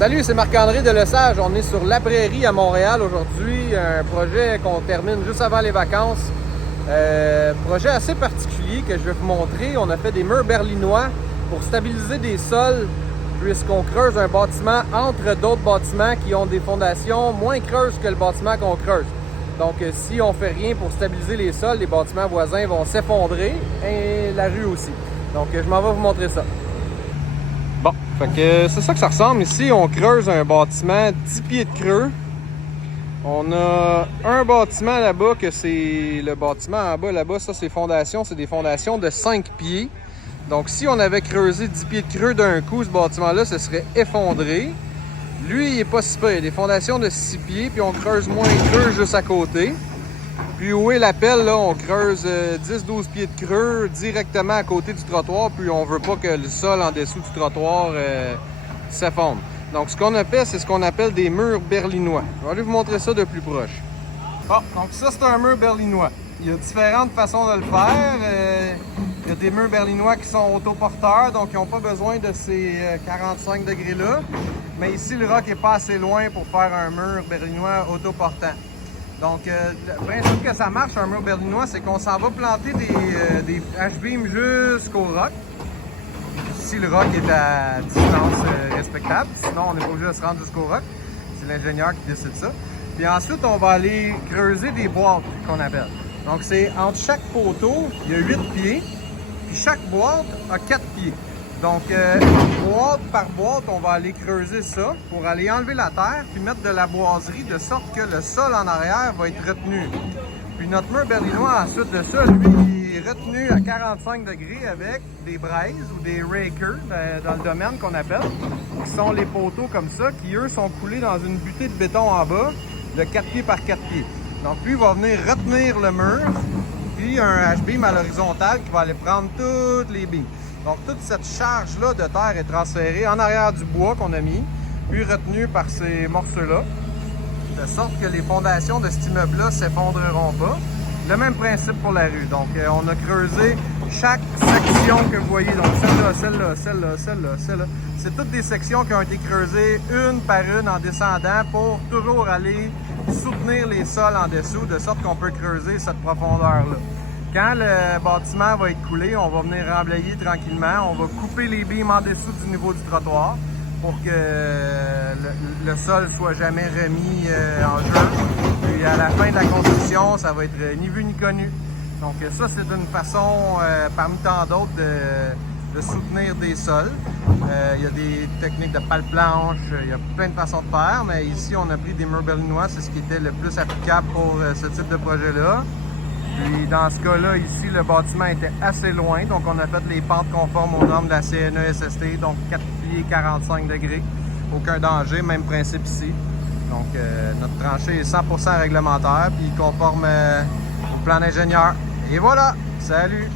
Salut, c'est Marc-André de Lesage. On est sur La Prairie à Montréal aujourd'hui. Un projet qu'on termine juste avant les vacances. Projet assez particulier que je vais vous montrer. On a fait des murs berlinois pour stabiliser des sols puisqu'on creuse un bâtiment entre d'autres bâtiments qui ont des fondations moins creuses que le bâtiment qu'on creuse. Donc si on fait rien pour stabiliser les sols, les bâtiments voisins vont s'effondrer et la rue aussi. Donc je m'en vais vous montrer ça. Bon, fait que c'est ça que ça ressemble. Ici, on creuse un bâtiment 10 pieds de creux. On a un bâtiment là-bas que c'est le bâtiment en bas là-bas. Ça, c'est fondations. C'est des fondations de 5 pieds. Donc, si on avait creusé 10 pieds de creux d'un coup, ce bâtiment-là, ce serait effondré. Lui, il est pas si pire. Il y a des fondations de 6 pieds, puis on creuse moins creux juste à côté. Puis où est l'appel, là, on creuse 10-12 pieds de creux directement à côté du trottoir, puis on veut pas que le sol en dessous du trottoir s'effondre. Donc ce qu'on a fait, c'est ce qu'on appelle des murs berlinois. Je vais aller vous montrer ça de plus proche. Bon, donc ça c'est un mur berlinois. Il y a différentes façons de le faire. Il y a des murs berlinois qui sont autoporteurs, donc ils n'ont pas besoin de ces 45 degrés-là. Mais ici, le roc n'est pas assez loin pour faire un mur berlinois autoportant. Donc, le principe que ça marche, un mur berlinois, c'est qu'on s'en va planter des H-beams jusqu'au roc. Si le roc est à distance respectable, sinon on n'est pas obligé de se rendre jusqu'au roc. C'est l'ingénieur qui décide ça. Puis ensuite, on va aller creuser des boîtes qu'on appelle. Donc, c'est entre chaque poteau, il y a 8 pieds, puis chaque boîte a 4 pieds. Donc, boîte par boîte, on va aller creuser ça pour aller enlever la terre puis mettre de la boiserie de sorte que le sol en arrière va être retenu. Puis notre mur berlinois, ensuite de ça, lui, il est retenu à 45 degrés avec des braises ou des rakers dans le domaine qu'on appelle, qui sont les poteaux comme ça, qui eux sont coulés dans une butée de béton en bas de 4 pieds par 4 pieds. Donc lui va venir retenir le mur, puis un H-beam à l'horizontale qui va aller prendre toutes les beams. Donc, toute cette charge-là de terre est transférée en arrière du bois qu'on a mis, puis retenue par ces morceaux-là, de sorte que les fondations de cet immeuble-là ne s'effondreront pas. Le même principe pour la rue. Donc, on a creusé chaque section que vous voyez. Donc, celle-là, celle-là, celle-là, celle-là, celle-là. C'est toutes des sections qui ont été creusées une par une en descendant pour toujours aller soutenir les sols en dessous, de sorte qu'on peut creuser cette profondeur-là. Quand le bâtiment va être coulé, on va venir remblayer tranquillement. On va couper les beams en dessous du niveau du trottoir pour que le sol soit jamais remis en jeu. Puis à la fin de la construction, ça va être ni vu ni connu. Donc ça, c'est une façon parmi tant d'autres de soutenir des sols. Il y a des techniques de pale-planche, il y a plein de façons de faire, mais ici, on a pris des murs berlinois. C'est ce qui était le plus applicable pour ce type de projet-là. Puis dans ce cas-là, ici, le bâtiment était assez loin, donc on a fait les pentes conformes aux normes de la CNESST, donc 4 pieds 45 degrés. Aucun danger, même principe ici. Donc notre tranchée est 100% réglementaire, puis conforme au plan d'ingénieur. Et voilà! Salut!